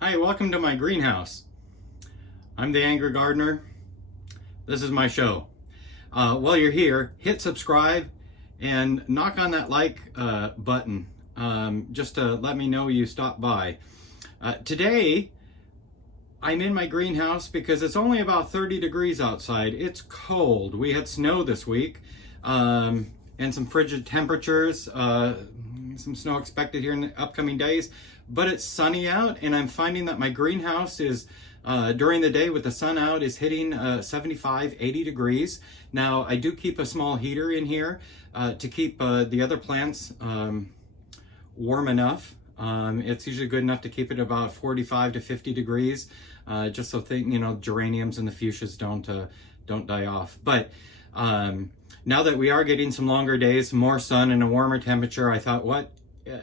Hi, welcome to my greenhouse. I'm the Angry Gardener. This is my show. While you're here, hit subscribe and knock on that like button just to let me know you stopped by. Today, I'm in my greenhouse because it's only about 30 degrees outside. It's cold. We had snow this week and some frigid temperatures. Some snow expected here in the upcoming days, but it's sunny out, and I'm finding that my greenhouse is during the day with the sun out is hitting 75, 80 degrees. Now I do keep a small heater in here to keep the other plants warm enough. It's usually good enough to keep it about 45 to 50 degrees, just so geraniums and the fuchsias don't die off. But now that we are getting some longer days, more sun and a warmer temperature, I thought, what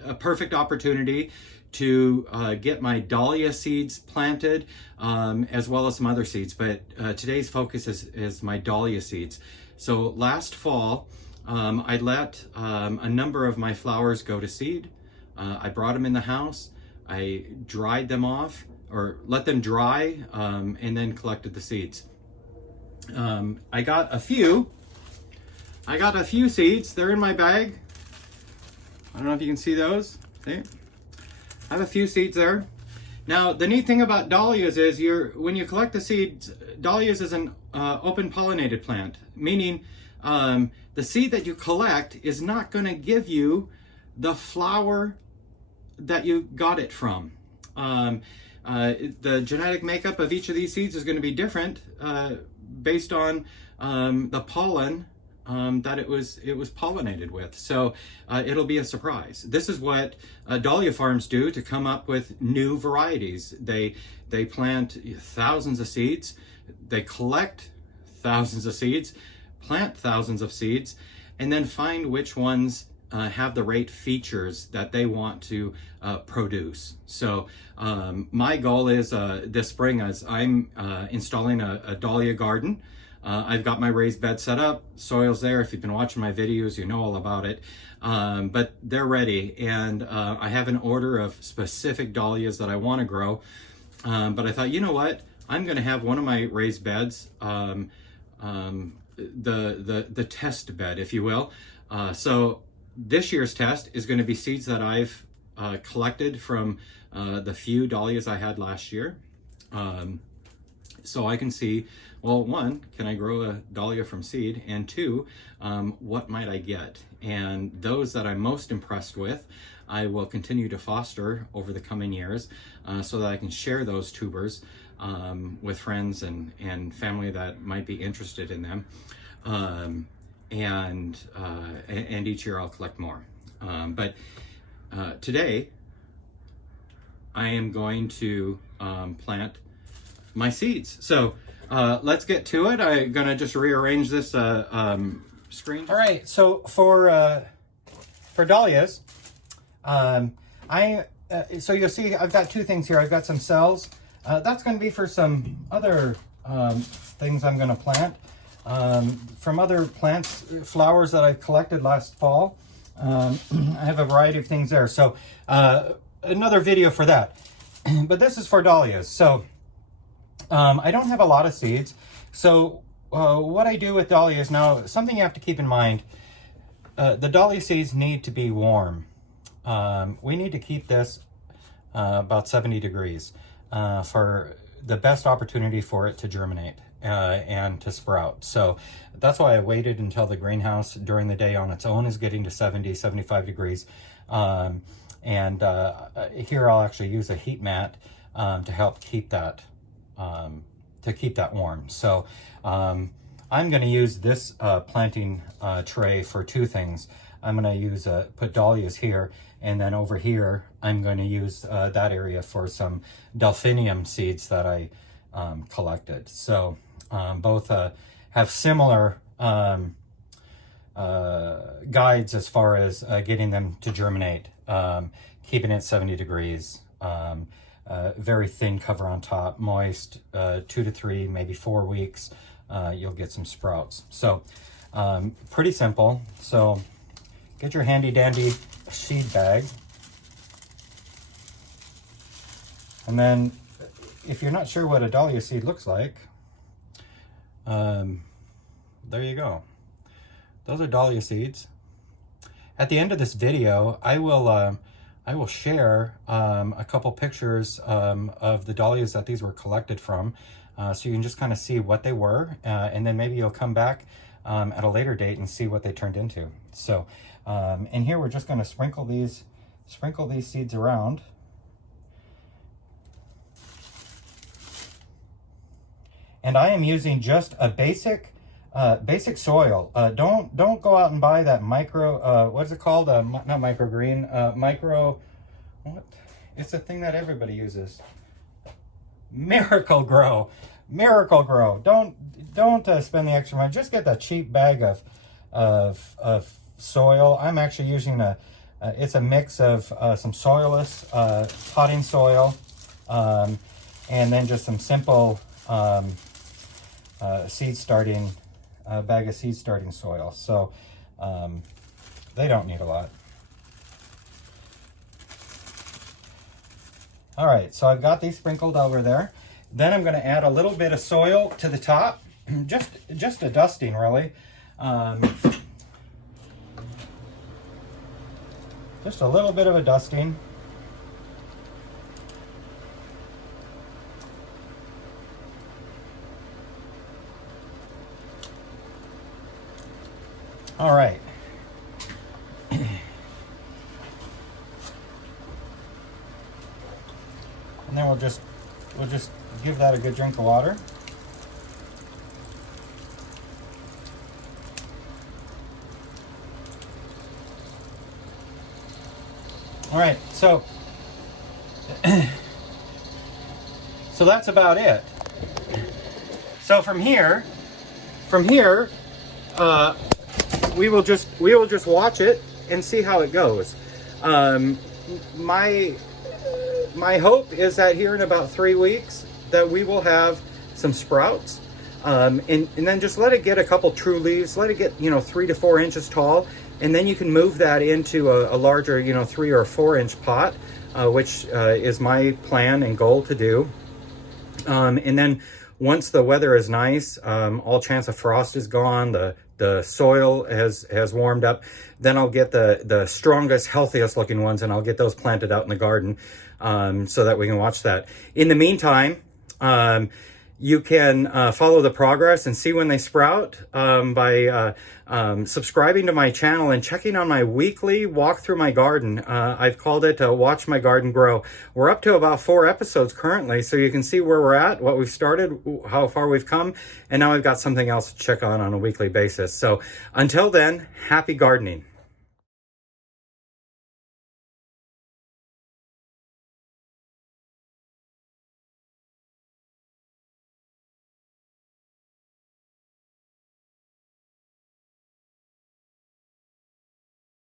a perfect opportunity to get my dahlia seeds planted, as well as some other seeds. But today's focus is my dahlia seeds. So last fall, I let a number of my flowers go to seed. I brought them in the house. I dried them off, or let them dry, and then collected the seeds. I got a few seeds. They're in my bag. I don't know if you can see those. See? I have a few seeds there. Now, the neat thing about dahlias is when you collect the seeds, dahlias is an open pollinated plant, meaning the seed that you collect is not going to give you the flower that you got it from. The genetic makeup of each of these seeds is going to be different based on the pollen that it was pollinated with. So it'll be a surprise. This is what dahlia farms do to come up with new varieties. They plant thousands of seeds, they collect thousands of seeds, plant thousands of seeds, and then find which ones have the right features that they want to produce. So my goal is this spring, as I'm installing a dahlia garden. I've got my raised bed set up, soil's there. If you've been watching my videos, you know all about it. But they're ready, and I have an order of specific dahlias that I want to grow. But I thought, you know what? I'm going to have one of my raised beds, the test bed, if you will. So this year's test is going to be seeds that I've collected from the few dahlias I had last year. So I can see, well, one, can I grow a dahlia from seed? And two, what might I get? And those that I'm most impressed with, I will continue to foster over the coming years so that I can share those tubers with friends and family that might be interested in them. And each year I'll collect more. But today I am going to plant my seeds. So let's get to it. I'm gonna just rearrange this screen. All right, so for dahlias, so you'll see I've got two things here. I've got some cells. That's gonna be for some other things I'm gonna plant. From other plants, flowers that I've collected last fall. I have a variety of things there. So another video for that. But this is for dahlias. So I don't have a lot of seeds. So what I do with dahlias now, something you have to keep in mind, the dahlia seeds need to be warm. We need to keep this about 70 degrees for the best opportunity for it to germinate and to sprout. So that's why I waited until the greenhouse during the day on its own is getting to 70, 75 degrees. And here I'll actually use a heat mat to help keep that warm. So I'm going to use this planting tray for two things. I'm going to use put dahlias here, and then over here I'm going to use that area for some delphinium seeds that I collected. So both have similar guides as far as getting them to germinate, keeping it 70 degrees. Very thin cover on top, moist, 2 to 3, maybe 4 weeks, you'll get some sprouts. So pretty simple. So get your handy dandy seed bag. And then if you're not sure what a dahlia seed looks like, there you go. Those are dahlia seeds. At the end of this video, I will share a couple pictures of the dahlias that these were collected from, so you can just kind of see what they were, and then maybe you'll come back at a later date and see what they turned into. So, and here we're just going to sprinkle these seeds around. And I am using just a basic soil. Don't go out and buy that micro, what is it called? Not microgreen, what? It's a thing that everybody uses. Miracle-Gro. Miracle-Gro. Don't spend the extra money. Just get that cheap bag of soil. I'm actually using it's a mix of some soilless potting soil, and then just some simple seed starting, bag of seed starting soil. So they don't need a lot. All right, so I've got these sprinkled over there. Then I'm going to add a little bit of soil to the top, just a dusting, really. Just a little bit of a dusting. All right. And then we'll just give that a good drink of water. All right, so that's about it. So from here, we will just watch it and see how it goes. My hope is that here in about 3 weeks that we will have some sprouts, and then just let it get a couple true leaves, let it get 3 to 4 inches tall, and then you can move that into a larger 3 or 4 inch pot, which is my plan and goal to do. And then once the weather is nice, all chance of frost is gone, the soil has warmed up, then I'll get the strongest, healthiest looking ones, and I'll get those planted out in the garden, so that we can watch that. In the meantime, you can follow the progress and see when they sprout by subscribing to my channel and checking on my weekly walk through my garden. I've called it Watch My Garden Grow. We're up to about 4 episodes currently, so you can see where we're at, what we've started, how far we've come, and now I've got something else to check on a weekly basis. So until then, happy gardening.